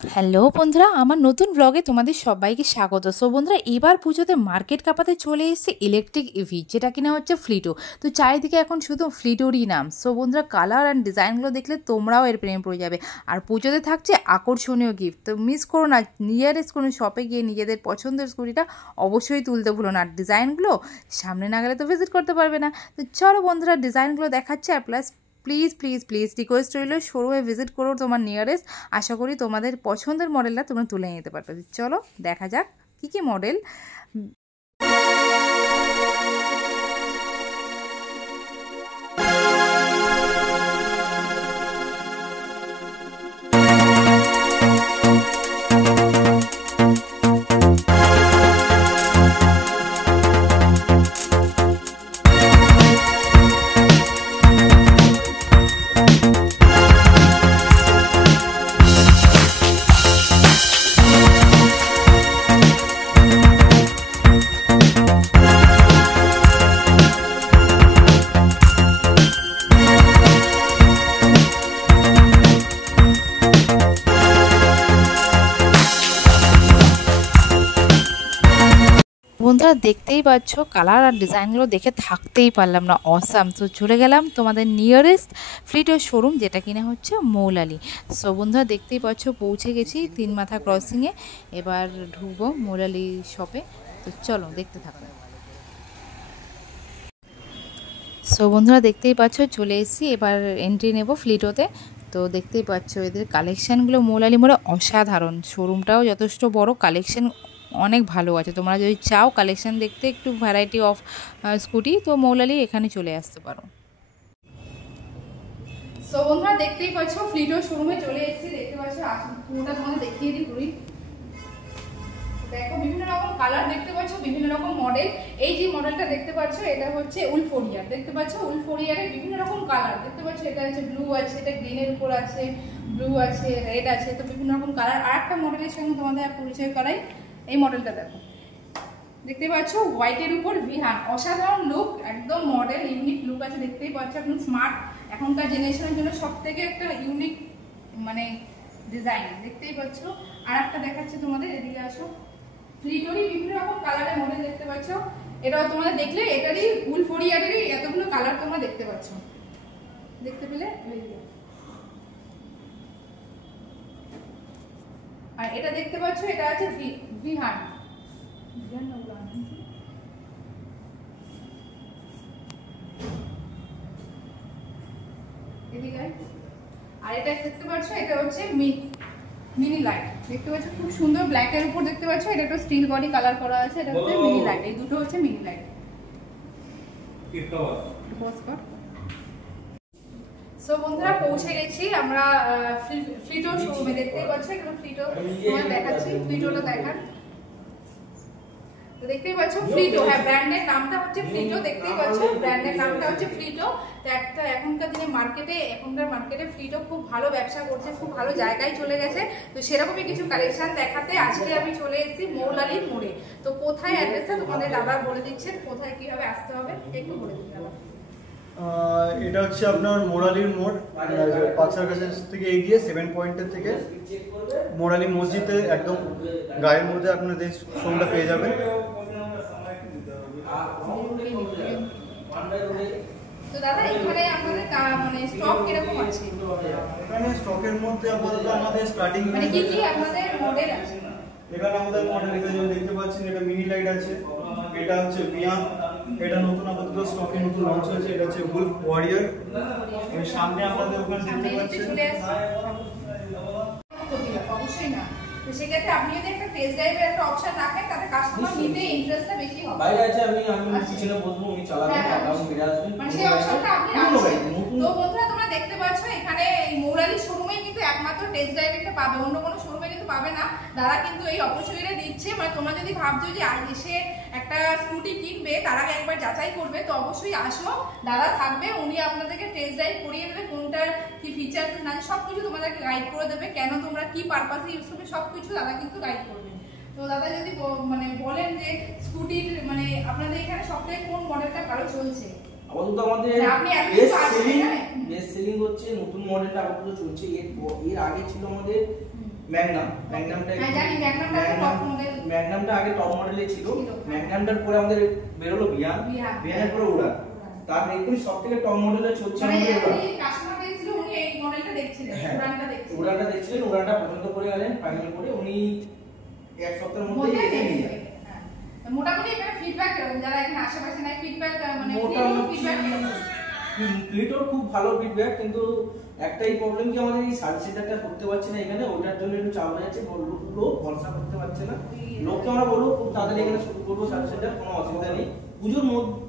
Hello বন্ধুরা, আমার নতুন ব্লগে তোমাদের সবাইকে স্বাগত। সো বন্ধুরা, এবার পুজোতে মার্কেট কাঁপাতে চলে এসেছে ইলেকট্রিক ইভি, যেটা কিনা হচ্ছে ফ্লিটো। তো চারিদিকে এখন শুধু ফ্লিটোরই নাম। সো বন্ধুরা, কালার অ্যান্ড ডিজাইনগুলো দেখলে তোমরাও এর প্রেমে পড়ে যাবে। আর পুজোতে থাকছে আকর্ষণীয় গিফট, তো মিস করো না। নিয়ারেস্ট কোনো শপে গিয়ে নিজেদের পছন্দের স্কুটিটা অবশ্যই তুলতে ভুলো না। আর ডিজাইনগুলো সামনে না গেলে তো ভিজিট করতে পারবে না। তো চলো বন্ধুরা, ডিজাইনগুলো দেখাচ্ছে। আর plus please please please request রইল, শোরুমে ভিজিট করো তোমার নিয়ারেস্ট। আশা করি তোমাদের পছন্দের মডেলটা তোমরা তুলে নিতে পারবে। চলো দেখা যাক কী কী মডেল। বন্ধুরা দেখতেই পাচ্ছ, কালার আর ডিজাইনগুলো দেখে থাকতেই পারলাম না, অসাম। তো চলে গেলাম তোমাদের নিয়ারেস্ট ফ্লিটোর শোরুম, যেটা কিনা হচ্ছে মৌলালি। সো বন্ধুরা দেখতেই পাচ্ছ, পৌঁছে গেছি 3 মাথা ক্রসিংয়ে। এবার ঢুকবো মৌলালি শপে। তো চলো দেখতে থাকো। সো বন্ধুরা দেখতেই পাচ্ছ, চলে এসেছি। এবার এন্ট্রি নেব ফ্লিটোতে। তো দেখতেই পাচ্ছ এদের কালেকশানগুলো মৌলালি মোড়ে অসাধারণ। শোরুমটাও যথেষ্ট বড়, কালেকশান অনেক ভালো আছে। তোমরা যদি চাও কালেকশান দেখতে, একটু ভ্যারাইটি অফ স্কুটি, তো মৌলালি এখানে চলে আসতে পারো। সো বন্ধুরা দেখতেই পাচ্ছ, ফ্লিটো শোরুমে চলে এসেছি। দেখতে পাচ্ছ, পুরোটা তোমাদের দেখিয়ে দিই পুরোই। দেখো বিভিন্ন রকম কালার দেখতে পাচ্ছ, বিভিন্ন রকম মডেল। এই যে মডেলটা দেখতে পাচ্ছ, এটা হচ্ছে উলফোরিয়ার। দেখতে পাচ্ছ উলফোরিয়ারের বিভিন্ন রকম কালার দেখতে পাচ্ছ। এটা হচ্ছে ব্লু আছে, এটা গ্রিনের উপর আছে, ব্লু আছে, রেড আছে, তো বিভিন্ন রকম কালার। আর একটা মডেলের সঙ্গে তোমাদের পরিচয় করাই। এই মডেলটা দেখো, দেখতে পাচ্ছ হোয়াইটের উপর ভিহান। অসাধারণ লুক, একদম মডেল ইউনিক লুক আছে। দেখতেই পাচ্ছ একদম স্মার্ট, এখনকার জেনারেশনের জন্য সব থেকে একটা ইউনিক মানে ডিজাইন। দেখতেই পাচ্ছ। আর একটা দেখাচ্ছে তোমাদের, এদিকে আসো। ফ্লিটোরই বিভিন্ন রকম কালারের মডেল দেখতে পাচ্ছ। এটাও তোমরা দেখলে এটারই উলফোরিয়ারেরই এতগুলো কালার তোমরা দেখতে পাচ্ছ। দেখতে পেলে? আর এটা দেখতে পাচ্ছ, এটা আছে ভিহান। এদিকে আর এটা দেখতে পাচ্ছ, এটা হচ্ছে মিনি লাইট। দেখতে পাচ্ছ খুব সুন্দর, ব্ল্যাক এর উপর দেখতে পাচ্ছ। এটা একটা স্টিল বডি কালার করা আছে। এটা হচ্ছে মিনি লাইট। এই দুটো হচ্ছে মিনি লাইট। সো বন্ধুরা পৌঁছে গেছি আমরা ফ্লিটো শোরুমে। দেখতেই পাচ্ছ এখানে ফ্লিটো তোমাদের দেখাচ্ছি। ফ্লিটোটা দেখান। তো দেখতেই পাচ্ছ ফ্লিটো, হ্যাঁ ব্র্যান্ডের নামটা হচ্ছে ফ্লিটো। দেখতেই পাচ্ছ ব্র্যান্ডের নামটা হচ্ছে ফ্লিটো। তো একটা এখনকার মার্কেটে ফ্লিটো খুব ভালো ব্যবসা করছে, খুব ভালো জায়গায় চলে গেছে। তো সেরকমই কিছু কালেকশন দেখাতে আজকে আমি চলে এসেছি মৌলালির মোড়ে। তো কোথায় অ্যাড্রেসটা তোমাদের দাদা বলে দিচ্ছেন, কোথায় কিভাবে আসতে হবে একটু বলে দিন দাদা। এটা হচ্ছে আপনার মোরালির মোড়, পাঁচসার কাছে থেকে এগিয়ে 7 পয়েন্টের থেকে মোরালি মসজিদের একদম গায়ের মধ্যে আপনাদের শোরুমটা পেয়ে যাবেন। তো দাদা এখানে আপনাদের মানে স্টক কিরকম আছে? এখানে স্টকের মধ্যে আপাতত আমাদের স্টার্টিং মানে কি কি আপনাদের মডেল আছে? এখানে আমাদের মডেল এখানে দেখতে পাচ্ছেন, এটা মিনি লাইট আছে, এটা হচ্ছে ভিয়ান, এটা নতুন আপাতত স্টকে নতুন লঞ্চ হয়েছে। এটা হচ্ছে উলফ ওয়ারিয়র। এর সামনে আপনাদের ওখানে দেখতে পাচ্ছেন। অবশ্যই না। তো সেক্ষেত্রে আপনি যদি একটা টেস্ট ড্রাইভের একটা অপশন রাখেন, তাতে কাস্টমার নিতে ইন্টারেস্টটা বেশি হবে। বাইরে আছে, আমি পিছনে বসবো, উনি চালাবেন, আপনি মেরে আসবেন, মানে সেই অপশনটা আপনি রাখছেন। তো বন্ধুরা তোমরা দেখতে পাচ্ছ, এখানে এই মৌলালি শোরুমে কিন্তু একমাত্র টেস্ট ড্রাইভটা পাবে, অন্য কোনো শোরুমে কিন্তু পাবে না। দাদা কিন্তু এই অপরচুনিটিটা দিচ্ছে। মানে তোমরা যদি ভাবছো যে এসে একটা স্কুটি কিনবে, তার আগে একবার যাচাই করবে, তো অবশ্যই আসো। দাদা থাকবে, উনি আপনাদেরকে টেস্ট ড্রাইভ করিয়ে দেবে, কোনটার কি ফিচার না সবকিছু তোমাদেরকে গাইড করে দেবে, কেন তোমরা কি পারপাসে ইউজ করবে সবকিছু দাদা কিন্তু গাইড করবে। তো দাদা যদি মানে বলেন যে স্কুটির মানে আপনাদের এখানে সবথেকে কোন মডেলটা ভালো চলছে? আপাতত আমাদের বেস্ট সেলিং হচ্ছে নতুন মডেলটা আপাতত চলছে। এর আগে ছিল আমাদের ম্যাগনামটা হ্যাঁ জানি ম্যাগনামটা টপ মডেল। ম্যাগনামটা আগে টপ মডেলে ছিল। ছিল। ম্যাগনামটার পরে আমাদের বেরোলো বিয়ান, বিয়ানের পরে উড়ান। তার এক্ষুনি সবথেকে টপ মডেলে চলছে মানে আমাদের উড়ান। এই কাস্টমার দেখছিল উনি এই মডেলটা দেখছিলেন, উড়ানটা দেখছিলেন। উড়ানটা দেখছিলেন, উড়ানটা পছন্দ করে গেলেন, ফাইনাল করে উনি এক সপ্তাহের মধ্যে এসে নিয়ে যাবেন। মোটামুটি এখানে ফিডব্যাক কেমন, যারা এখানে আশেপাশে নাই ফিডব্যাক মানে মোটামুটি ফিডব্যাক ফ্লিটও খুব ভালো ফিডব্যাক, কিন্তু একটাই প্রবলেম কি আমাদের এই সার্ভিস সেন্টারটা করতে পারছি না এখানে, ওটার জন্য একটু চাপ হয়ে যাচ্ছে। লোক ভরসা করতে পারছে না। লোককে আমরা বলবো খুব তাড়াতাড়ি এখানে শুরু করবো সার্ভিস সেন্টার, কোনো অসুবিধা নেই।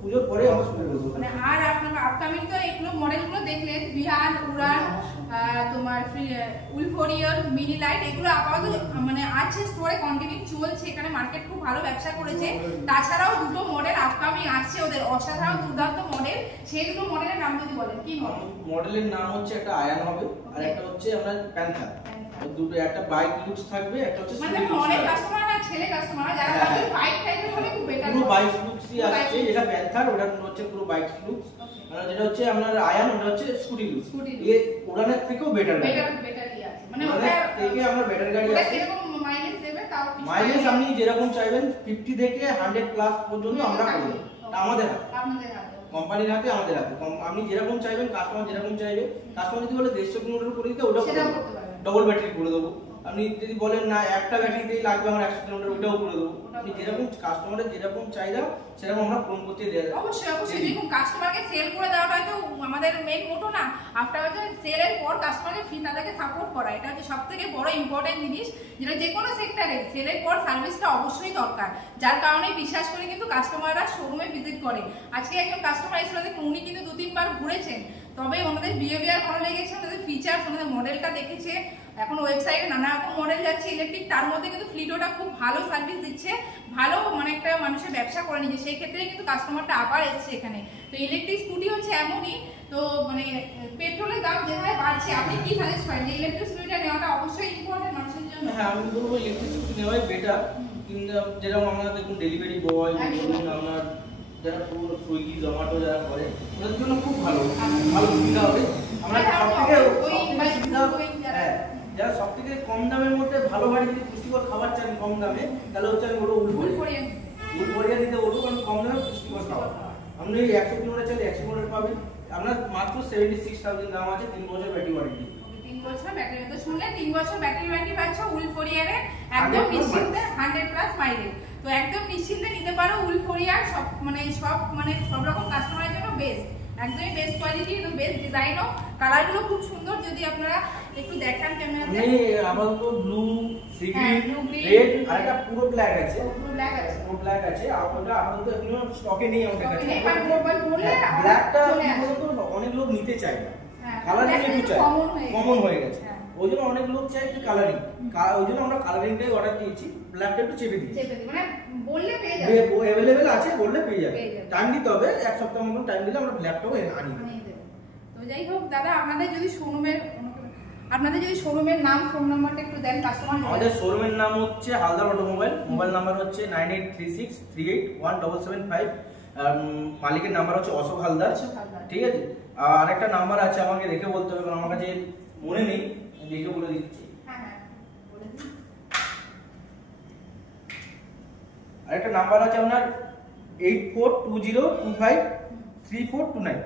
পুজোর পরে আমরা শুরু করবো। মানে আর আপনার আপকামিং তো এগুলো মডেলগুলো দেখলেন, বিহান, উড়ান, তোমার উলফোরিয়র, মিনি লাইট, এগুলো আপাতত মানে আছে স্টোরে কন্টিনিউ চলছে। এখানে মার্কেট খুব ভালো ব্যবসা করেছে। তাছাড়াও দুটো মডেল আপকামিং আসছে ওদের, অসাধারণ দুর্দান্ত মডেল। সেই দুটো মডেলের নাম যদি বলেন কি মডেল? মডেলের নাম হচ্ছে একটা আয়ান হবে, আর একটা হচ্ছে আপনার প্যান্থার। দুটো, একটা বাইক লুকস থাকবে, একটা হচ্ছে মানে অনেক কাস্টমার আর ছেলে কাস্টমার যারা বাইক টাইপের বলে খুব বেটার। পুরো বাইক লুকসই আসছে। যেটা প্যান্থার ওটা হচ্ছে পুরো বাইক লুকস, আর যেটা হচ্ছে আপনার আয়ান ওটা হচ্ছে স্কুটি লুকস। এই উড়ানের থেকেও বেটার গাড়ি, বেটারই আছে। মানে ওটা ওটা থেকে আমরা বেটার গাড়ি আছে। এরকম মাইলেজ দেবে তাও মাইলেজ আপনি যেরকম চাইবেন 50 থেকে 100 প্লাস পর্যন্ত আমরা করব। আমাদের হাতে, আপনাদের হাতে, কোম্পানির হাতে, আমাদের হাতে। আপনি যেরকম চাইবেন, কাস্টমার যেরকম চাইবে, কাস্টমার যদি বলে 150 কিলোমিটার করে দিতে ওটাও সেটাও করতে পারবেন। ডবল ব্যাটারি করে দেবো। আপনি যদি বলেন না একটা ব্যাটারিতেই লাগবে আমার 100 কিলোমিটার, ওটাও করে দেবো। আপনি যেরকম কাস্টমারের যেরকম চাহিদা সেরকম আমরা ফোন করতে দেওয়া যায়। অবশ্যই অবশ্যই দেখুন, কাস্টমারকে সেল করে দেওয়াটাই তো আমাদের মেইন মোটো না। আফটার সেলের পর কাস্টমারকে ফ্রি তাদেরকে সাপোর্ট করা, এটা হচ্ছে সবথেকে বড় ইম্পর্টেন্ট জিনিস, যেটা যে কোনো সেক্টরে সেলের পর সার্ভিসটা অবশ্যই দরকার। যার কারণে বিশ্বাস করে কিন্তু কাস্টমাররা শোরুমে ভিজিট করে। আজকে একজন কাস্টমার এসে দেখুন, উনি কিন্তু 2-3 বার ঘুরেছেন, তবে ওনাদের বিহেভিয়ার ভালো লেগেছে, ওনাদের ফিচার্স, ওনাদের মডেলটা দেখেছে। এখন ওয়েবসাইটে নানা রকম মডেল যাচ্ছে ইলেকট্রিক, তার মধ্যে কিন্তু ফ্লিটোটা খুব ভালো সার্ভিস দিচ্ছে, ভালো মানে একটা মানুষের ব্যবসা করে নিচ্ছে। সেই ক্ষেত্রে কিন্তু কাস্টমারটা আবার এসছে এখানে। তো ইলেকট্রিক স্কুটি হচ্ছে এমনই, তো মানে পেট্রোলের দাম যেভাবে বাড়ছে, আপনি কি সাজেস্ট করেন যে ইলেকট্রিক স্কুটিটা নেওয়াটা অবশ্যই ইম্পর্টেন্ট মানুষের জন্য? হ্যাঁ, আমি বলবো ইলেকট্রিক স্কুটি নেওয়াই বেটার। কিন্তু যেরকম আমরা দেখুন ডেলিভারি বয়, ধরুন আপনার যারা পুরো সুইগি জোম্যাটো যারা করে, ওদের জন্য খুব ভালো ভালো সুবিধা হবে। আমরা যারা সব থেকে কম দামের মধ্যে ভালো বাড়ি যদি পুষ্টিকর খাবার চান কম দামে, তাহলে হচ্ছে আমি বলবো উলফোরিয়া নিতে বলবো, কারণ কম দামে পুষ্টিকর খাবার। আপনি 100 কিলোমিটার চাইলে 100 কিলোমিটার পাবেন। আপনার মাত্র 76,000 দাম আছে, 3 বছর ব্যাটারি ওয়ারেন্টি। 3 বছর ব্যাটারি, তো শুনলে 3 বছর ব্যাটারি ওয়ারেন্টি পাচ্ছ উলফোরিয়ারে, একদম নিশ্চিন্তে 100 প্লাস মাইলেজ। তো একদম নিশ্চিন্তে নিতে পারো উলফোরিয়ার। সব সব রকম কাস্টমারের জন্য বেস্ট, একদমই বেস্ট কোয়ালিটি, একদম বেস্ট ডিজাইনও, কালারগুলো খুব সুন্দর। যদি আপনারা একটু দেখান ক্যামেরাতে, আমি আপাতত ব্লু, সি গ্রিন, রেড আর একটা পুরো ব্ল্যাক আছে। পুরো ব্ল্যাক আছে। ওটা আপাতত এখনো স্টকে নেই আমাদের কাছে। ব্ল্যাকটা বলতো অনেক লোক নিতে চায় না, কালারিং একটু চায়, কমন হয়ে গেছে। ওই জন্য অনেক লোক চায় কি কালারিং, ওই জন্য আমরা কালারিংটাই অর্ডার দিয়েছি। ব্ল্যাকটা একটু চেপে দিয়েছি, মানে বললে পেয়ে যাবে, अवेलेबल আছে, বললে পেয়ে যাবে। টাইম দিতে হবে, এক সপ্তাহ মতন টাইম দিলে আমরা ব্ল্যাকটাও আনি দেব। তো যাই হোক দাদা, আপনাদের যদি শোরুমের নাম, ফোন নাম্বারটা একটু দেন কাস্টমার। আমাদের শোরুমের নাম হচ্ছে হালদার অটোমোবাইল। মোবাইল নাম্বার হচ্ছে 9836381775। মালিকের নাম্বার হচ্ছে অশোক হালদার, ঠিক আছে। আর একটা নাম্বার আছে, আমাকে দেখে বলতে হবে, কারণ আমার কাছে মনে নেই, দেখে বলে দিচ্ছি। আরেকটা নাম্বার আছে আপনার 8420253429।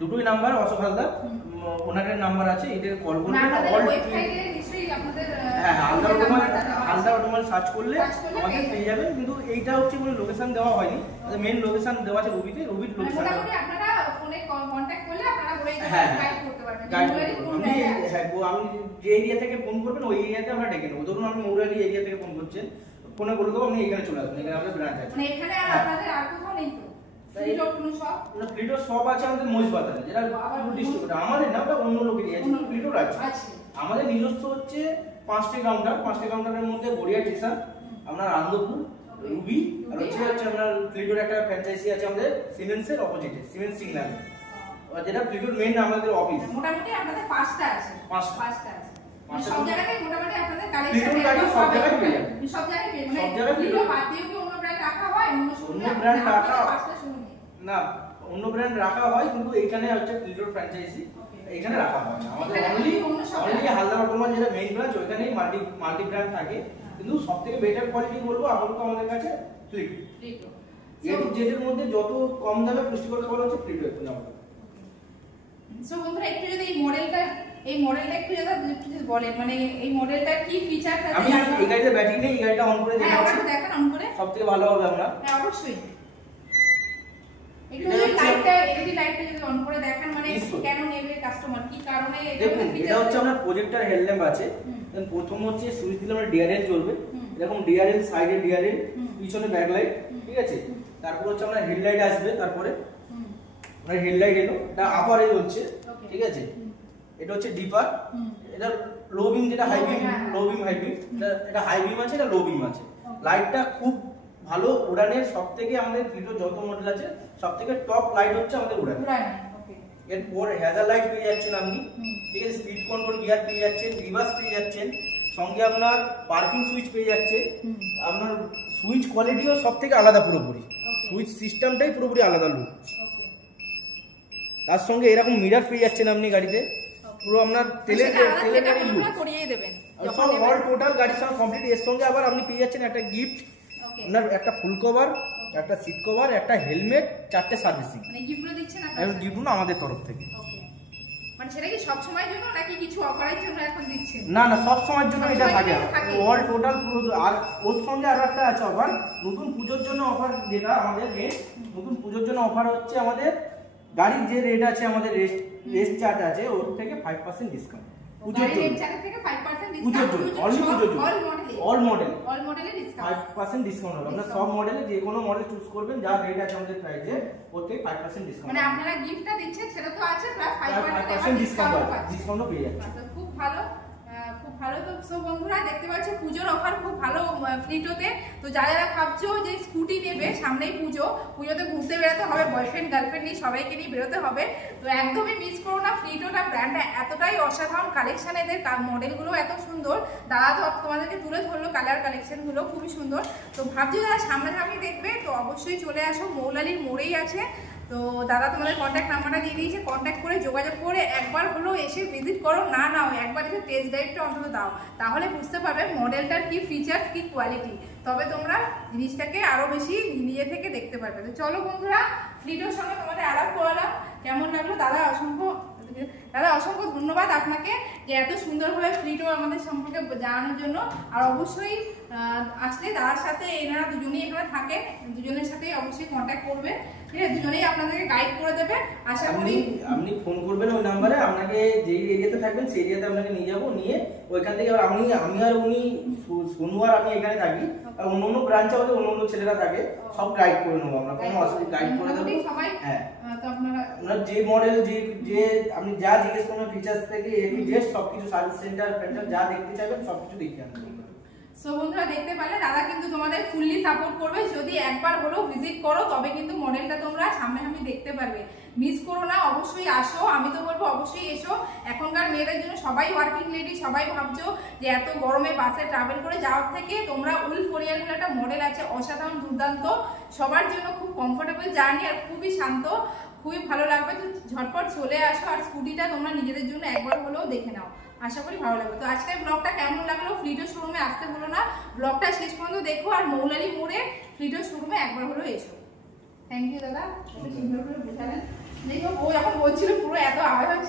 দুটোই নাম্বার অশোক হালদার, ওনার নাম্বার আছে। এদের কল করলে হালদার অটোমোবাইল সার্চ করলে আমাদের পেয়ে যাবেন। কিন্তু এইটা হচ্ছে কোনো লোকেশন দেওয়া হয়নি, মেন লোকেশন দেওয়া আছে রুবিতে, রুবির লোকেশন। আপনারা ফোনে কন্টাক্ট করলে আপনারা গাইড করতে পারবেন। আমি যে এরিয়া থেকে ফোন করবেন ওই এরিয়াতে আমরা ডেকে নেবো। ধরুন আপনি মৌরালি এরিয়া থেকে ফোন করছেন, ফোনে বলে দেবো আপনি এখানে চলে আসবেন, এখানে আমাদের ব্রাঞ্চ আছে। মানে এখানে আর আপনাদের আর কোথাও নেই তো? ফ্লিটোর শপ আছে আমাদের মহিষবাজারে, যেটা ডিস্ট্রিবিউটর আমাদের না, ওটা অন্য লোকেরই আছে। ফ্লিটোর আছে, আমাদের নিজস্ব হচ্ছে 5টি কাউন্টার। 5টি কাউন্টারের মধ্যে গড়িয়া স্টেশন, আপনার আনন্দপুর, রুবি, আর হচ্ছে আপনার ফ্লিটোর একটা ফ্র্যাঞ্চাইজি আছে আমাদের সিমেন্সের অপোজিটে, সিমেন্স সিগন্যাল, যেটা ফ্লিটোর মেইন আমাদের অফিস। মোটামুটি আপনাদের 5টা আছে, 5টা আছে। সব জায়গায় মোটামুটি আপনাদের ফ্লিটোর গাড়ি সব জায়গায় পেয়ে যাবেন, সব জায়গায় পেয়ে যাবেন। সব জায়গায় ফ্লিটো বাদ দিয়ে কি অন্য ব্র্যান্ড রাখা হয়? অন্য ব্র্যান্ড রাখা না, অন্য ব্র্যান্ড রাখা হয়, কিন্তু এইখানে হচ্ছে ফ্লিটোর ফ্র্যাঞ্চাইজি। এখানে রাখা হয় না। আমাদের অনলি হালদার অটোমোবাইল যেটা মেইন ব্রাঞ্চ ওইখানেই মাল্টি ব্র্যান্ড থাকে, কিন্তু সবথেকে বেটার কোয়ালিটি বলবো আপাতত আমাদের কাছে ফ্লিটো। যেটার মধ্যে যত কম দামে পুষ্টিকর খাবার হচ্ছে ফ্লিটো একটু নাও। সো বন্ধুরা একটু যদি এই মডেলটা একটু যদি বলেন, মানে এই মডেলটার কি ফিচারস আছে? আমি এই গাড়িতে ব্যাটারি নেই, এই গাড়িটা অন করে দেখাচ্ছি। হ্যাঁ, ওটা দেখান অন করে। সবথেকে ভালো হবে আমরা। হ্যাঁ, অবশ্যই। একটু যদি লাইটটা যদি অন করে দেখান, মানে কেন নেবে কাস্টমার, কি কারণে? দেখুন, এটা হচ্ছে আপনার প্রজেক্টর হেডল্যাম্প আছে। প্রথম হচ্ছে সুইচ দিলে আমরা ডিআরএল জ্বলবে, এরকম ডিআরএল, সাইডে ডিআরএল, পিছনে ব্যাকলাইট, ঠিক আছে। তারপর হচ্ছে আপনার হেডলাইট আসবে, তারপরে আপনার হেডলাইট এলো, এটা আপারে জ্বলছে, ঠিক আছে। এটা হচ্ছে ডিপার, এটা লো বিম, যেটা হাই বিম, লো বিম হাই বিম, এটা হাই বিম আছে, এটা লো বিম আছে। লাইটটা খুব ভালো, উড়ানের সবথেকে আমাদের ফ্লিটো যত মডেল আছে সবথেকে টপ লাইট হচ্ছে আমাদের উড়ান। এরপর হ্যাজার লাইট পেয়ে যাচ্ছেন আপনি, ঠিক আছে। স্পিড কন্ট্রোল গিয়ার পেয়ে যাচ্ছেন, রিভার্স পেয়ে যাচ্ছেন, সঙ্গে আপনার পার্কিং সুইচ পেয়ে যাচ্ছে। আপনার সুইচ কোয়ালিটিও সবথেকে আলাদা, পুরোপুরি সুইচ সিস্টেমটাই পুরোপুরি আলাদা লুক। তার সঙ্গে এরকম মিরার পেয়ে যাচ্ছেন আপনি গাড়িতে, পুরো আপনার তেলের গাড়ির লুক করিয়ে দেবেন সব অল টোটাল গাড়ির সঙ্গে কমপ্লিট। এর সঙ্গে আবার আপনি পেয়ে যাচ্ছেন একটা গিফট, আপনার একটা ফুল কভার, একটা সিট কভার, একটা হেলমেট, 4টে সার্ভিসিং। মানে গিফটগুলো দিচ্ছেন আপনারা? এবং গিফটগুলো আমাদের তরফ থেকে। ওকে, মানে সেটা কি সব সময়ের জন্য নাকি কিছু অফারের জন্য এখন দিচ্ছেন? না না, সব সময়ের জন্য এটা থাকে, অল টোটাল পুরো। আর ওর সঙ্গে আরো একটা আছে অফার, নতুন পুজোর জন্য অফার, যেটা আমাদের নতুন পুজোর জন্য অফার হচ্ছে আমাদের গাড়ির যে রেট আছে, আমাদের রেট চার্ট আছে, ওর থেকে 5% ডিসকাউন্ট পুজোর জন্য। অল মডেলে 5% ডিসকাউন্ট হবে। আপনারা সব মডেলে যে কোনো মডেল চুজ করবেন, যা রেট আছে আমাদের প্রাইসে, ওর থেকে 5% ডিসকাউন্ট। মানে আপনারা গিফটটা দিচ্ছেন সেটা তো আছে, প্লাস 5% ডিসকাউন্টও পেয়ে যাচ্ছে। খুব ভালো, খুব ভালো। তো সব বন্ধুরা দেখতে পাচ্ছ পুজোর অফার খুব ভালো ফ্লিটোতে। তো যারা ভাবছো যে স্কুটি নেবে, সামনেই পুজোতে ঘুরতে বেরোতে হবে, বয়ফ্রেন্ড গার্লফ্রেন্ড নিয়ে সবাইকে নিয়ে বেরোতে হবে, তো একদমই মিস করো না। ফ্লিটোটা ব্র্যান্ডটা এতটাই অসাধারণ, কালেকশন এদের মডেলগুলো এত সুন্দর। দাদা তো তোমাদেরকে তুলে ধরলো কালার কালেকশনগুলো খুবই সুন্দর। তো ভাবছো যারা সামনাসামনি দেখবে, তো অবশ্যই চলে আসো, মৌলালির মোড়েই আছে। তো দাদা তোমাদের কন্ট্যাক্ট নাম্বারটা দিয়ে দিয়েছে, কন্ট্যাক্ট করে যোগাযোগ করে একবার হলো এসে ভিজিট করো, না নাও একবার এসে টেস্ট ড্রাইভটা অন্তত দাও, তাহলে বুঝতে পারবে মডেলটার কি ফিচার, কি কোয়ালিটি, তবে তোমরা জিনিসটাকে আরো বেশি নিজে থেকে দেখতে পারবে। তো চলো বন্ধুরা, ফ্লিটোর সঙ্গে তোমাদের আলাপ করালাম, কেমন লাগলো? দাদা অসংখ্য ধন্যবাদ আপনাকে যে এত সুন্দরভাবে ফ্লিটো আমাদের সম্পর্কে জানানোর জন্য। আর অবশ্যই আসলে দাদার সাথে এনারা দুজনেই এখানে থাকেন, দুজনের সাথেই অবশ্যই কন্ট্যাক্ট করবে, ঠিক আছে। দুজনেই আপনাদেরকে গাইড করে দেবে। আশা করি আপনি ফোন করবেন ওই নাম্বারে, আপনাকে যেই এরিয়াতে থাকবেন সেই এরিয়াতে আপনাকে নিয়ে যাবো, নিয়ে ওইখান থেকে আবার আমি আর উনি সোনু আর আমি এখানে থাকি, আর অন্য ব্রাঞ্চে আমাদের অন্য ছেলেরা থাকে, সব গাইড করে নেবো আমরা, কোনো অসুবিধা গাইড করে দেবো। হ্যাঁ, তো আপনারা যে মডেল যে আপনি যা জিজ্ঞেস করবেন ফিচার্স থেকে এ টু জেড সবকিছু, সার্ভিস সেন্টার যা দেখতে চাইবেন সবকিছু দেখিয়ে আনবো। সো বন্ধুরা দেখতে পারলে দাদা কিন্তু তোমাদের ফুললি সাপোর্ট করবে, যদি একবার হলেও ভিজিট করো তবে কিন্তু মডেলটা তোমরা সামনে দেখতে পারবে। মিস করো না, অবশ্যই আসো, আমি তো বলবো অবশ্যই এসো। এখনকার মেয়েদের জন্য সবাই ওয়ার্কিং লেডি, সবাই ভাবছো যে এত গরমে বাসে ট্রাভেল করে যাওয়ার থেকে তোমরা উলফ ওরিয়েন্ট বলে একটা মডেল আছে, অসাধারণ দুর্দান্ত, সবার জন্য খুব কমফোর্টেবল জার্নি আর খুবই শান্ত, খুবই ভালো লাগবে। তো ঝটপট চলে আসো, আর স্কুটিটা তোমরা নিজেদের জন্য একবার হলেও দেখে নাও, আশা করি ভালো লাগবে। তো আজকের ব্লগটা কেমন লাগলো? ফ্লিটো শোরুমে আসতে বলো না, ব্লগটা শেষ পর্যন্ত দেখো, আর মৌলালি মোড়ে ফ্লিটো শোরুমে একবার হলেও এসো। থ্যাংক ইউ দাদা, সুন্দর করে বোঝালেন। দেখো ও যখন বলছিল পুরো এত আওয়াজ